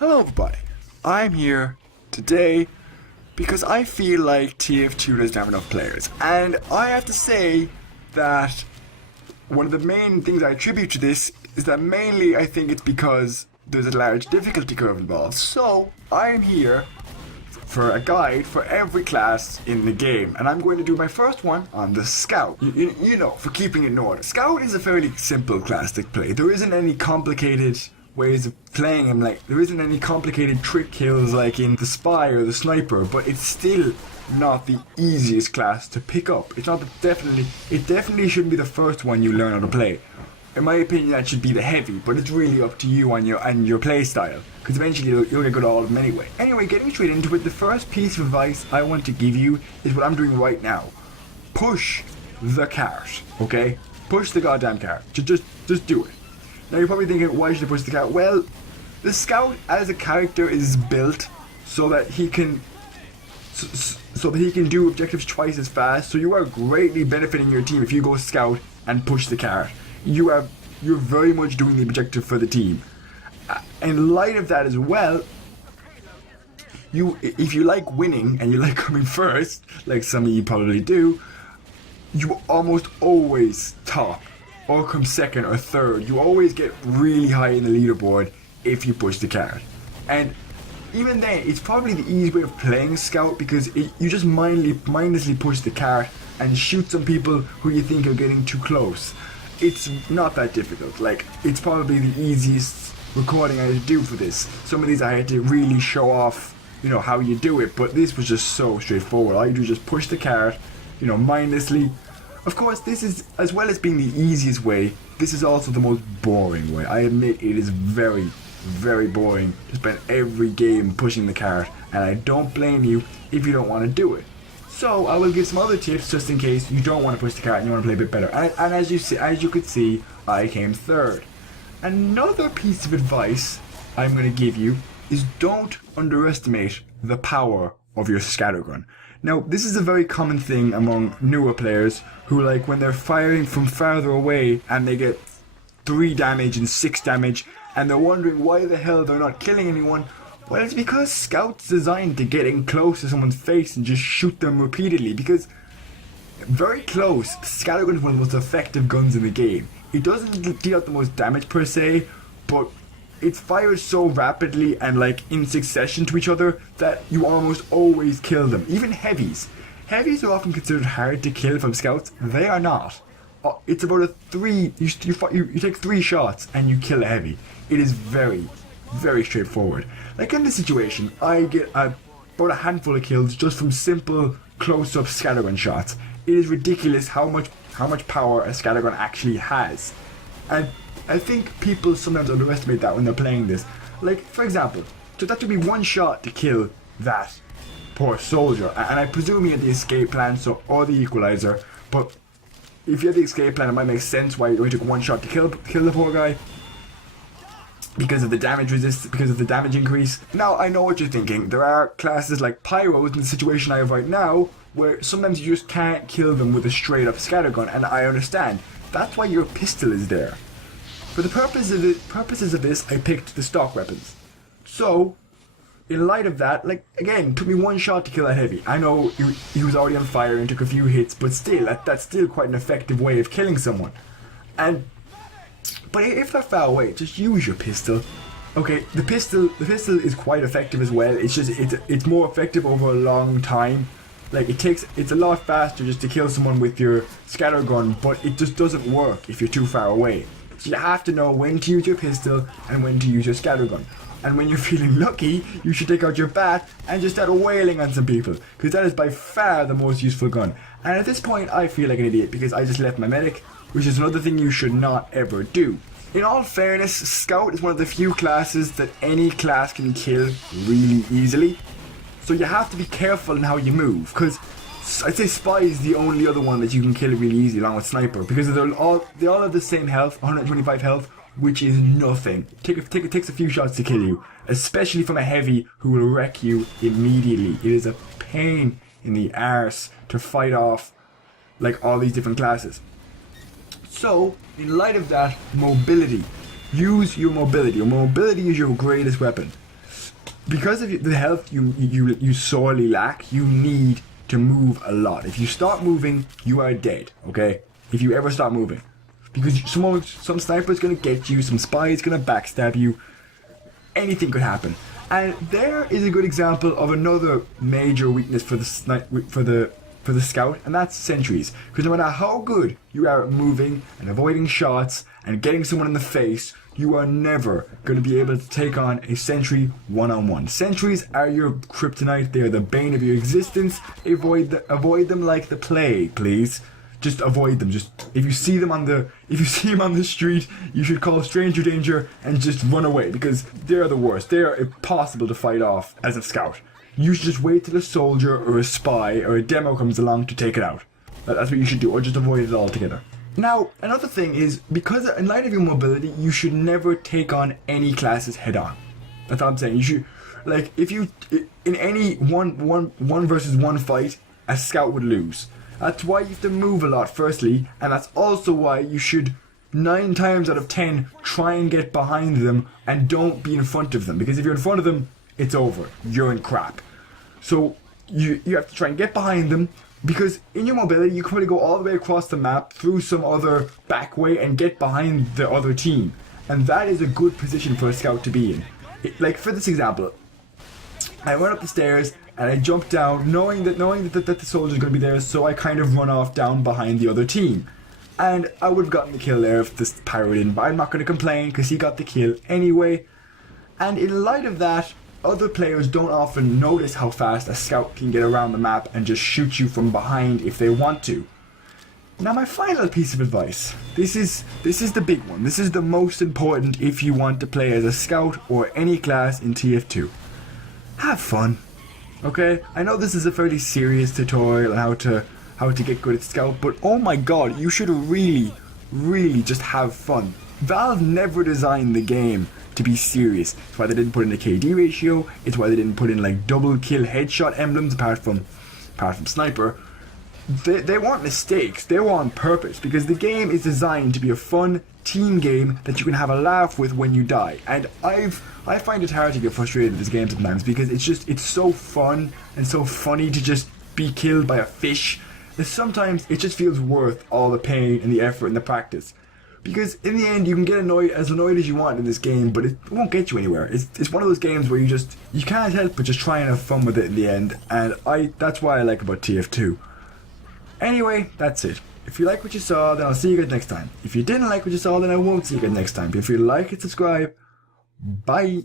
Hello everybody, I'm here today because I feel like TF2 doesn't have enough players, and I have to say that one of the main things I attribute to this is that mainly I think it's because there's a large difficulty curve involved. So I'm here for a guide for every class in the game, and I'm going to do my first one on the Scout. You know, for keeping it in order. Scout is a fairly simple class to play. There isn't any complicated ways of playing him, like there isn't any complicated trick kills like in the Spy or the Sniper, but it's still not the easiest class to pick up. It's not it definitely shouldn't be the first one you learn how to play. In my opinion, that should be the Heavy, but it's really up to you and your play style, because eventually you'll get good at all of them anyway. Anyway, getting straight into it, the first piece of advice I want to give you is what I'm doing right now. Push the cart, okay? Push the goddamn cart. Just do it. Now you're probably thinking, why should I push the cart? Well, the Scout as a character is built so that he can do objectives twice as fast. So you are greatly benefiting your team if you go Scout and push the cart. You're very much doing the objective for the team. In light of that as well, if you like winning and you like coming first, like some of you probably do, you almost always top or come second or third. You always get really high in the leaderboard if you push the cart. And even then, it's probably the easy way of playing Scout, because you just mindlessly push the cart and shoot some people who you think are getting too close. It's not that difficult. Like, it's probably the easiest recording I had to do for this. Some of these I had to really show off, how you do it, but this was just so straightforward. All you do is just push the cart, mindlessly. Of course, this is, as well as being the easiest way, this is also the most boring way. I admit it is very, very boring to spend every game pushing the cart, and I don't blame you if you don't want to do it. So I will give some other tips just in case you don't want to push the cart and you want to play a bit better. And as you could see, I came third. Another piece of advice I'm going to give you is don't underestimate the power of your scattergun. Now, this is a very common thing among newer players who, like, when they're firing from farther away and they get 3 damage and 6 damage and they're wondering why the hell they're not killing anyone. Well, it's because Scout's designed to get in close to someone's face and just shoot them repeatedly, because very close, Scattergun is one of the most effective guns in the game. It doesn't deal out the most damage per se, but it fires so rapidly and like in succession to each other that you almost always kill them. Even heavies. Heavies are often considered hard to kill from Scouts. They are not. It's about a 3, you take 3 shots and you kill a heavy. It is very, very straightforward. Like in this situation, I get about a handful of kills just from simple close-up scattergun shots. It is ridiculous how much power a scattergun actually has, and I think people sometimes underestimate that when they're playing this. Like, for example, so that would be 1 shot to kill that poor soldier, and I presume he had the escape plan, or the equalizer. But if you had the escape plan, it might make sense why you only took 1 shot to kill the poor guy, because of the damage because of the damage increase. Now, I know what you're thinking. There are classes like Pyros in the situation I have right now, where sometimes you just can't kill them with a straight up scattergun, and I understand. That's why your pistol is there. For the purposes of this, I picked the stock weapons. So, in light of that, like, again, it took me 1 shot to kill that heavy. I know he was already on fire and took a few hits, but still, that's still quite an effective way of killing someone. But if they're far away, just use your pistol. Okay, the pistol is quite effective as well. It's just it's more effective over a long time. Like, it's a lot faster just to kill someone with your scattergun, but it just doesn't work if you're too far away. So you have to know when to use your pistol and when to use your scattergun. And when you're feeling lucky, you should take out your bat and just start wailing on some people, because that is by far the most useful gun. And at this point, I feel like an idiot because I just left my medic, which is another thing you should not ever do. In all fairness, Scout is one of the few classes that any class can kill really easily. So you have to be careful in how you move, because I'd say Spy is the only other one that you can kill really easy along with Sniper, because they all have the same health, 125 health, which is nothing. It takes a few shots to kill you, especially from a heavy who will wreck you immediately. It is a pain in the arse to fight off like all these different classes. So, in light of that, mobility. Use your mobility. Your mobility is your greatest weapon. because of the health you sorely lack, you need to move a lot. If you stop moving, you are dead, okay? If you ever stop moving. Because some sniper's gonna get you, some spy's gonna backstab you, anything could happen. And there is a good example of another major weakness for the scout, and that's sentries. Because no matter how good you are at moving and avoiding shots and getting someone in the face, you are never going to be able to take on a sentry one-on-one. Sentries are your kryptonite. They are the bane of your existence. Avoid them like the plague, please. Just avoid them. Just if you see them on the street, you should call stranger danger and just run away, because they're the worst. They are impossible to fight off as a scout. You should just wait till a soldier or a spy or a demo comes along to take it out. That's what you should do, or just avoid it altogether. Now, another thing is, because in light of your mobility, you should never take on any classes head on. That's all I'm saying. You should, like, if you, in any one versus one fight, a scout would lose. That's why you have to move a lot, firstly, and that's also why you should, 9 times out of 10, try and get behind them and don't be in front of them. Because if you're in front of them, it's over. You're in crap. So you have to try and get behind them, because in your mobility you can probably go all the way across the map through some other back way and get behind the other team. And that is a good position for a scout to be in. Like for this example, I went up the stairs and I jumped down knowing that the soldier's going to be there, so I kind of run off down behind the other team. And I would have gotten the kill there if this pyro didn't, but I'm not going to complain because he got the kill anyway. And in light of that, other players don't often notice how fast a scout can get around the map and just shoot you from behind if they want to. Now my final piece of advice, this is the big one. This is the most important if you want to play as a scout or any class in TF2. Have fun. Okay? I know this is a fairly serious tutorial on how to get good at scout, but oh my god, you should really just have fun. Valve never designed the game to be serious. It's why they didn't put in a KD ratio. It's why they didn't put in like double kill headshot emblems apart from sniper. They weren't mistakes. They were on purpose, because the game is designed to be a fun team game that you can have a laugh with when you die. And I find it hard to get frustrated with this game sometimes, because it's so fun and so funny to just be killed by a fish that sometimes it just feels worth all the pain and the effort and the practice. Because in the end, you can get annoyed as you want in this game, but it won't get you anywhere. It's one of those games where you can't help but just try and have fun with it in the end, and that's why I like about TF2. Anyway, that's it. If you like what you saw, then I'll see you guys next time. If you didn't like what you saw, then I won't see you guys next time. But if you like and subscribe, bye!